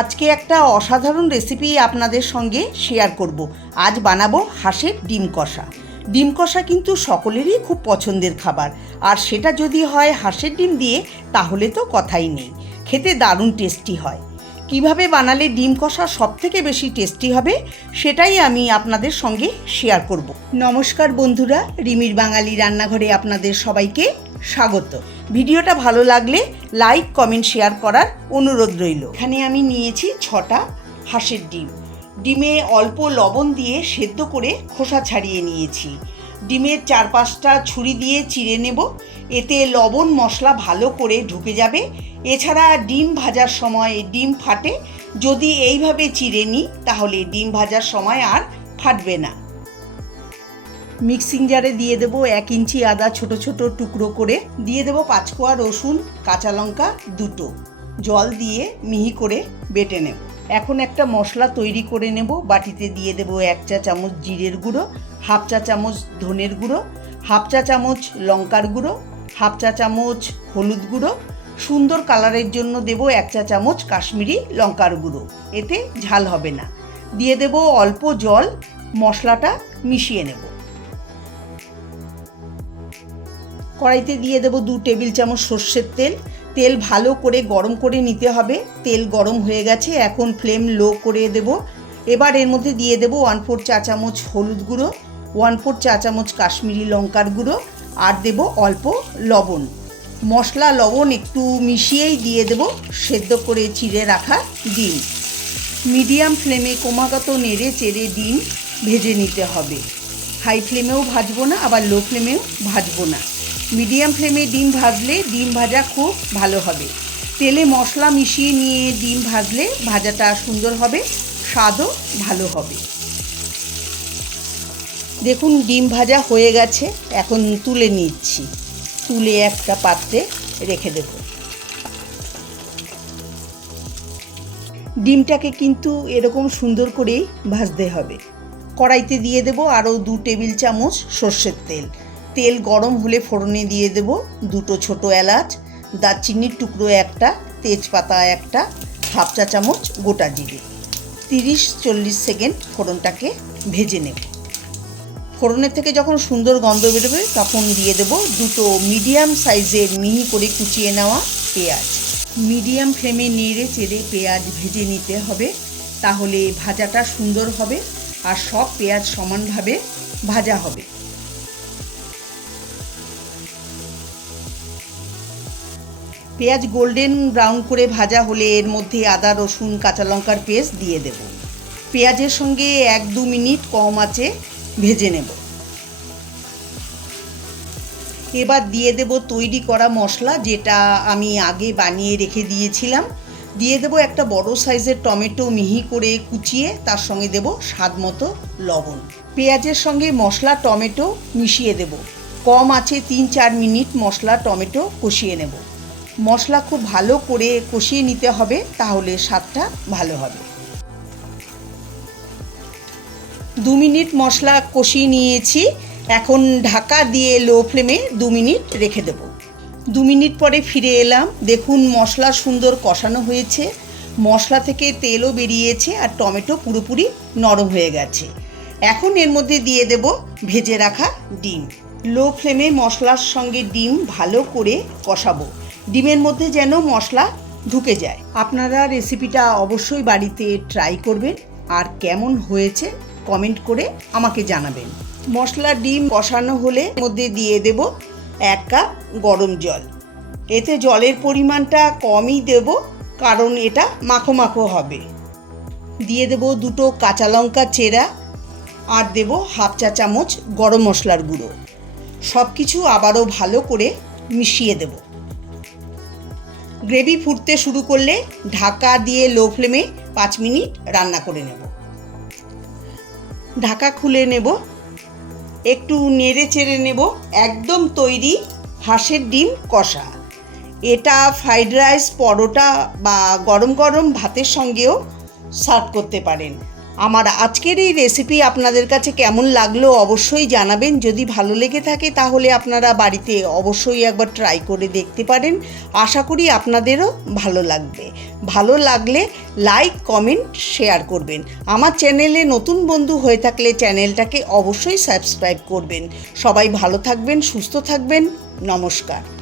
আজকে একটা অসাধারণ রেসিপি আপনাদের সঙ্গে শেয়ার করব। আজ বানাবো হাঁসের ডিম কষা। ডিম কষা কিন্তু সকলেরই খুব পছন্দের খাবার, আর সেটা যদি হয় হাঁসের ডিম দিয়ে তাহলে তো কথাই নেই। খেতে দারুণ টেস্টি হয়। কিভাবে বানালে ডিম কষা সবথেকে বেশি টেস্টি হবে সেটাই আমি আপনাদের সঙ্গে শেয়ার করব। নমস্কার বন্ধুরা, রিমির বাঙালি রান্নাঘরে আপনাদের সবাইকে স্বাগত। ভিডিওটা ভালো লাগলে লাইক, কমেন্ট, শেয়ার করার অনুরোধ রইল। এখানে আমি নিয়েছি 6টা হাঁসের ডিম। ডিমে অল্প লবণ দিয়ে সেদ্ধ করে খোসা ছাড়িয়ে নিয়েছি। ডিমের 4-5টা ছুরি দিয়ে চিড়ে নেব, এতে লবণ মশলা ভালো করে ঢুকে যাবে। এছাড়া ডিম ভাজার সময় ডিম ফাটে, যদি এইভাবে চিড়ে নিই তাহলে ডিম ভাজার সময় আর ফাটবে না। মিক্সিং জারে দিয়ে দেবো 1 ইঞ্চি আদা ছোট ছোট টুকরো করে, দিয়ে দেবো 5 কোয়া রসুন, কাঁচা লঙ্কা 2টো, জল দিয়ে মিহি করে বেটে নেব। এখন একটা মশলা তৈরি করে নেব। বাটিতে দিয়ে দেবো 1 চা চামচ জিরের গুঁড়ো, 1/2 চা চামচ ধনের গুঁড়ো, 1/2 চা চামচ লঙ্কার গুঁড়ো, 1/2 চা চামচ হলুদ গুঁড়ো, সুন্দর কালারের জন্য দেবো 1 চা চামচ কাশ্মীরি লঙ্কার গুঁড়ো, এতে ঝাল হবে না। দিয়ে দেবো অল্প জল, মশলাটা মিশিয়ে নেব। কড়াইতে দিয়ে দেবো 2 টেবিল চামচ সর্ষের তেল। তেল ভালো করে গরম করে নিতে হবে। তেল গরম হয়ে গেছে, এখন ফ্লেম লো করে দেব। এবার এর মধ্যে দিয়ে দেবো 1/4 চা চামচ হলুদ গুঁড়ো, 1/4 চা চামচ কাশ্মীরি লঙ্কার গুঁড়ো, আর দেব অল্প লবণ। মশলা লবণ একটু মিশিয়েই দিয়ে দেব সেদ্ধ করে চিড়ে রাখা ডিম। মিডিয়াম ফ্লেমে ক্রমাগত নেড়ে চেড়ে ডিম ভেজে নিতে হবে। হাই ফ্লেমেও ভাজবো না, আবার লো ফ্লেমেও ভাজবো না। মিডিয়াম ফ্লেমে ডিম ভাজলে ডিম ভাজা খুব ভালো হবে। তেলে মশলা মিশিয়ে নিয়ে ডিম ভাজলে ভাজাটা সুন্দর হবে, স্বাদও ভালো হবে। দেখুন ডিম ভাজা হয়ে গেছে, এখন তুলে নিচ্ছি। তুলে একটা পাত্রে রেখে দেব। ডিমটাকে কিন্তু এরকম সুন্দর করেই ভাজতে হবে। কড়াইতে দিয়ে দেব আরও 2 টেবিল চামচ সর্ষের তেল। তেল গরম হলে ফোড়নে দিয়ে দেব 2টো ছোট এলাচ, দারচিনির টুকরো 1টা, তেজপাতা 1টা, 1/2 চা চামচ গোটা জিরে। 30-40 সেকেন্ড ফোড়নটাকে ভেজে নেব। ফোড়নের থেকে যখন সুন্দর গন্ধ বেরোবে তখন দিয়ে দেব 2টো মিডিয়াম সাইজের মিহি করে কুচিয়ে নেওয়া পেঁয়াজ। মিডিয়াম ফ্লেমে নেড়ে চেড়ে পেঁয়াজ ভেজে নিতে হবে, তাহলে ভাজাটা সুন্দর হবে আর সব পেঁয়াজ সমানভাবে ভাজা হবে। পেঁয়াজ গোল্ডেন ব্রাউন করে ভাজা হলে এর মধ্যে আদা, রসুন, কাঁচা লঙ্কার পেস্ট দিয়ে দেব। পেঁয়াজের সঙ্গে 1-2 মিনিট কম আঁচে ভেজে নেব। এবার দিয়ে দেব তৈরি করা মশলা, যেটা আমি আগে বানিয়ে রেখে দিয়েছিলাম। দিয়ে দেব একটা বড় সাইজের টমেটো মিহি করে কুচিয়ে, তার সঙ্গে দেব স্বাদ মতো লবণ। পেঁয়াজের সঙ্গে মশলা টমেটো মিশিয়ে দেব। কম আঁচে 3-4 মিনিট মশলা টমেটো কষিয়ে নেব। মশলা খুব ভালো করে কষিয়ে নিতে হবে, তাহলে স্বাদটা ভালো হবে। 2 মিনিট মশলা কষিয়ে নিয়েছি, এখন ঢাকা দিয়ে লো ফ্লেমে 2 মিনিট রেখে দেব। 2 মিনিট পরে ফিরে এলাম। দেখুন মশলা সুন্দর কষানো হয়েছে, মশলা থেকে তেলও বেরিয়েছে আর টমেটো পুরোপুরি নরম হয়ে গেছে। এখন এর মধ্যে দিয়ে দেব ভেজে রাখা ডিম। লো ফ্লেমে মশলার সঙ্গে ডিম ভালো করে কষাবো, ডিমের মধ্যে যেন মশলা ঢুকে যায়। আপনারা রেসিপিটা অবশ্যই বাড়িতে ট্রাই করবেন, আর কেমন হয়েছে কমেন্ট করে আমাকে জানাবেন। মশলা ডিম কষানো হলে মধ্যে দিয়ে দেব 1 কাপ গরম জল। এতে জলের পরিমাণটা কমই দেব, কারণ এটা মাখো মাখো হবে। দিয়ে দেব 2টো কাঁচা লঙ্কা চেরা, আর দেব 1/2 চা চামচ গরম মশলার গুঁড়ো। সব কিছু আবারও ভালো করে মিশিয়ে দেব। গ্রেভি ফুটতে শুরু করলে ঢাকা দিয়ে লো ফ্লেমে 5 মিনিট রান্না করে নেব। ঢাকা খুলে নেব, একটু নেড়ে চেড়ে নেব। একদম তৈরি হাঁসের ডিম কষা। এটা ফ্রাইড রাইস, পরোটা বা গরম গরম ভাতের সঙ্গেও সার্ভ করতে পারেন। আমার আজকের এই রেসিপি আপনাদের কাছে কেমন লাগলো অবশ্যই জানাবেন। যদি ভালো লেগে থাকে তাহলে আপনারা বাড়িতে অবশ্যই একবার ট্রাই করে দেখতে পারেন। আশা করি আপনাদেরও ভালো লাগবে। ভালো লাগলে লাইক, কমেন্ট, শেয়ার করবেন। আমার চ্যানেলে নতুন বন্ধু হয়ে থাকলে চ্যানেলটাকে অবশ্যই সাবস্ক্রাইব করবেন। সবাই ভালো থাকবেন, সুস্থ থাকবেন। নমস্কার।